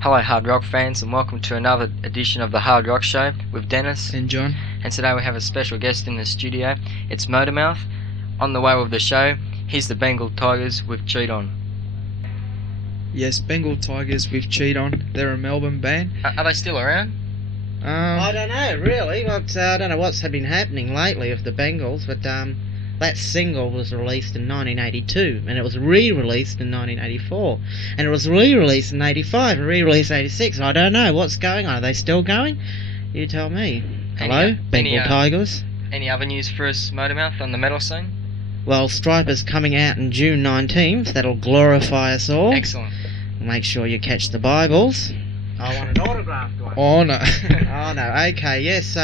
Hello hard rock fans, and welcome to another edition of the Hard Rock Show with Dennis and John. And today we have a special guest in the studio. It's Motormouth. On the way with the show, here's the Bengal Tigers with Cheat On. Yes, Bengal Tigers with Cheat On. They're a Melbourne band. Are they still around? I don't know, really. I don't know what's been happening lately with the Bengals, but that single was released in 1982, and it was re-released in 1984, and it was re-released in 85 and re-released in 86. I don't know what's going on. Are they still going? You tell me. Hello, Bengal Tigers. Any other news for us, Motormouth, on the metal scene? Well, Stryper's coming out on June 19th. That'll glorify us all. Excellent. Make sure you catch the Bibles. I want an autographed one. Oh no. Oh no. Okay. Yes. So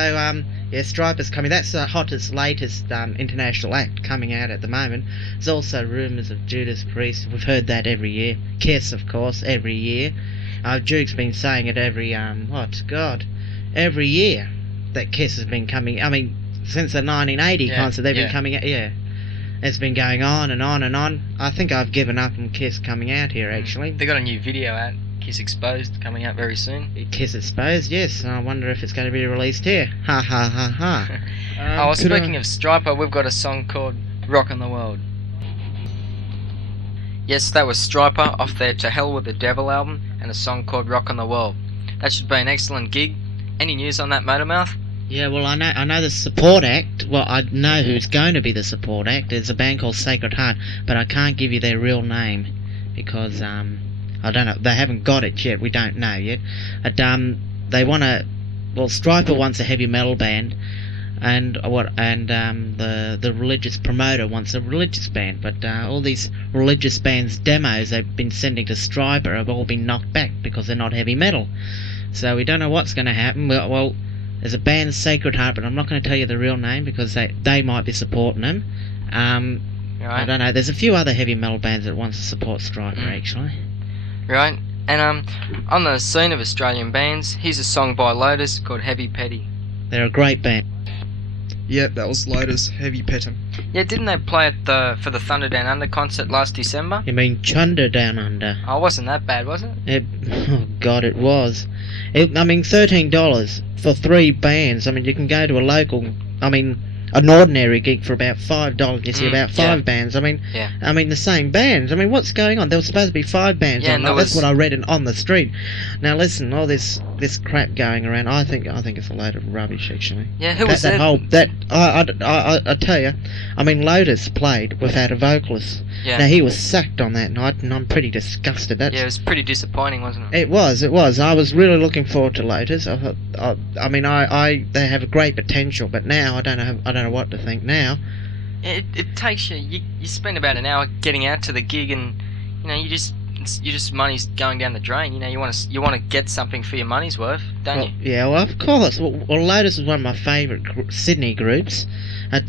yeah, Stryper's coming. That's the hottest, latest international act coming out at the moment. There's also rumours of Judas Priest. We've heard that every year. Kiss, of course, every year. Duke's been saying it every every year that Kiss has been coming. I mean, since the 1980 concert, they've been coming out. Yeah. It's been going on and on and on. I think I've given up on Kiss coming out here, actually. They got a new video out, Kiss Exposed, coming out very soon. Kiss Exposed, yes. I wonder if it's going to be released here. Ha ha ha ha. Speaking of Stryper, we've got a song called Rockin' the World. Yes, that was Stryper off their To Hell with the Devil album, and a song called Rockin' the World. That should be an excellent gig. Any news on that, Motormouth? Yeah, well, I know the support act. Well, I know who's going to be the support act. There's a band called Sacred Heart, but I can't give you their real name because I don't know. They haven't got it yet. We don't know yet. But they want to. Well, Stryper wants a heavy metal band, and the religious promoter wants a religious band. But all these religious bands' demos they've been sending to Stryper have all been knocked back because they're not heavy metal. So we don't know what's going to happen. Well. There's a band, Sacred Heart, but I'm not going to tell you the real name because they might be supporting them. Right. I don't know. There's a few other heavy metal bands that want to support Stryper, actually. Right. And on the scene of Australian bands, here's a song by Lotus called Heavy Petty. They're a great band. Yep, that was Lotus, Heavy Pettin. Yeah, didn't they play for the Thunder Down Under concert last December? You mean Chunder Down Under? Oh, wasn't that bad, was it? Oh, God, it was. I mean, $13 for 3 bands. I mean, you can go to an ordinary gig for about $5. You see about 5 bands. I mean, the same bands. I mean, what's going on? There was supposed to be 5 bands. Yeah, that's what I read on the street. Now listen, all this crap going around. I think it's a load of rubbish, actually. Yeah, who was that? I tell you, I mean, Lotus played without a vocalist. Yeah. Now he was sacked on that night, and I'm pretty disgusted. Yeah, it was pretty disappointing, wasn't it? It was. I was really looking forward to Lotus. I thought, they have a great potential, but now I don't know what to think now. It takes you spend about an hour getting out to the gig, and you just money's going down the drain. You want to get something for your money's worth, don't you? Yeah, well, of course. Well, Lotus is one of my favourite Sydney groups. And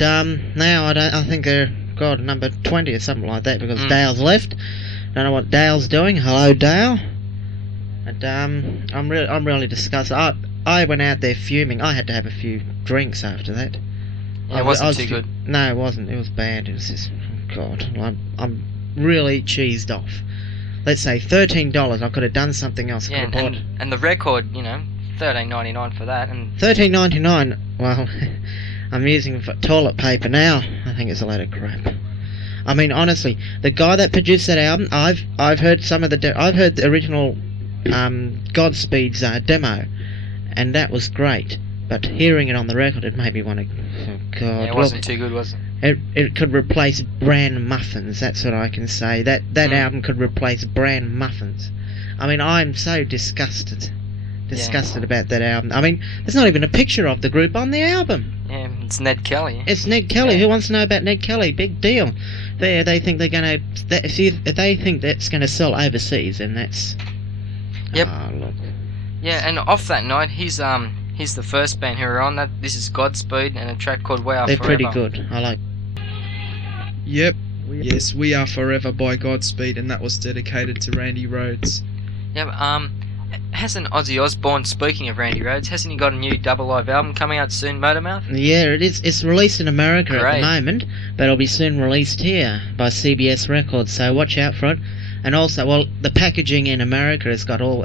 now I think they're number 20 or something like that because Dale's left. Don't know what Dale's doing. Hello, Dale. And I'm really disgusted. I went out there fuming. I had to have a few drinks after that. Yeah, it wasn't too good. No, it wasn't. It was bad. It was just, God, I'm really cheesed off. Let's say $13. I could have done something else. Yeah, and the record, $13.99 for that, and $13.99. Well, I'm using toilet paper now. I think it's a load of crap. I mean, honestly, the guy that produced that album, I've heard some of I've heard the original Godspeed's demo, and that was great. But hearing it on the record, it made me want to. Oh God! Yeah, it wasn't too good, was it? It could replace bran muffins. That's what I can say. That album could replace bran muffins. I mean, I'm so disgusted about that album. I mean, there's not even a picture of the group on the album. Yeah, it's Ned Kelly. It's Ned Kelly. Yeah. Who wants to know about Ned Kelly? Big deal. They think they're gonna. If they think that's gonna sell overseas, then that's. Yep. Oh, look. Yeah, and off that night, he's the first band who are on that. This is Godspeed and a track called We Are They're Forever. Pretty good. I like. Yep. Yes, We Are Forever by Godspeed, and that was dedicated to Randy Rhoads. Yeah, hasn't Ozzy Osbourne, speaking of Randy Rhoads, hasn't he got a new double live album coming out soon, Motormouth? Yeah, it is. It's released in America Great. at the moment, but it'll be soon released here by CBS Records, so watch out for it. And also, well, the packaging in America it's got all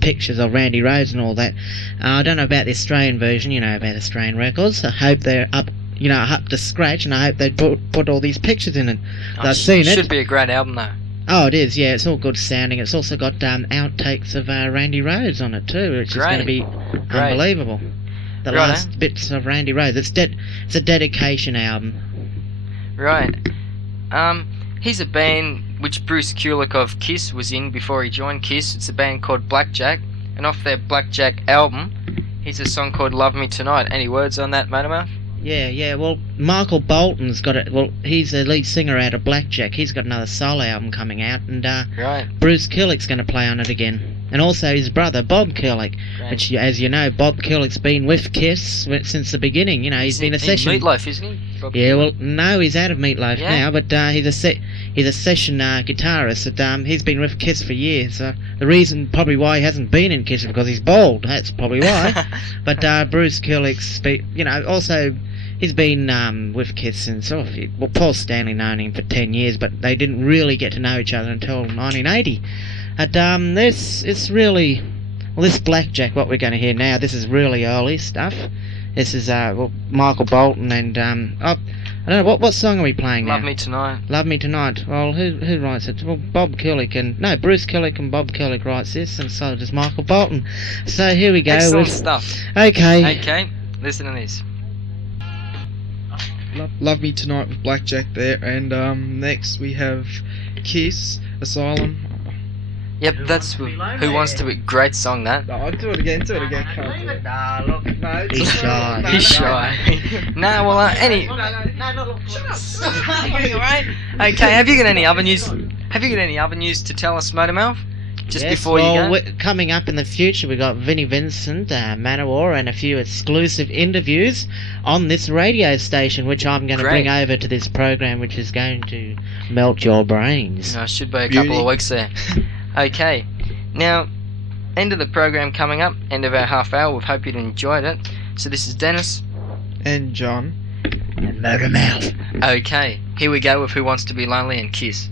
pictures of Randy Rhoads and all that. I don't know about the Australian version, about Australian records. I hope they're up to scratch, and I hope they put all these pictures in it. I've seen it. Should be a great album though. Oh, it is, yeah. It's all good sounding. It's also got outtakes of Randy Rhoads on it too, which is going to be unbelievable. The last bits of Randy Rhoads. It's a dedication album. Right. He's a band which Bruce Kulick of Kiss was in before he joined Kiss. It's a band called Blackjack, and off their Blackjack album, here's a song called Love Me Tonight. Any words on that, Motormouth? Yeah. Well, Michael Bolton's got it. Well, he's the lead singer out of Blackjack. He's got another solo album coming out, and Bruce Kulick's going to play on it again. And also his brother, Bob Kulick, which, as you know, Bob Kulick's been with Kiss since the beginning. He's been a session... Meatloaf, isn't he? Bob yeah, Kulick? Well, no, he's out of Meatloaf now, but he's a session guitarist. And, he's been with Kiss for years. The reason probably why he hasn't been in Kiss is because he's bald. That's probably why. But Bruce Kulick's... also... He's been with Kiss since... well, Paul Stanley known him for 10 years, but they didn't really get to know each other until 1980. It's really... Well, this Blackjack, what we're going to hear now, this is really early stuff. This is Michael Bolton and... I don't know, what song are we playing now? Love Me Tonight. Love Me Tonight. Well, who writes it? Well, Bob Kulick and... No, Bruce Kulick and Bob Kulick writes this, and so does Michael Bolton. So here we go. Excellent stuff. Okay, listen to this. Love Me Tonight with Blackjack there, and next we have Kiss, Asylum. Yep, that's Who Wants to Be... Great song, that. No, do it again, can't do it. No, He's shy. He's shy. No, well, any... Alright. Okay, have you got any other news? Have you got any other news to tell us, Motormouth? Before you go? Coming up in the future, we've got Vinnie Vincent, Manowar, and a few exclusive interviews on this radio station, which I'm going to bring over to this program, which is going to melt your brains. Should be a couple of weeks there. Okay. Now, end of the program coming up, end of our half hour. We hope you'd enjoyed it. So this is Dennis. And John. And Motormouth. Okay, here we go with Who Wants to Be Lonely and Kiss.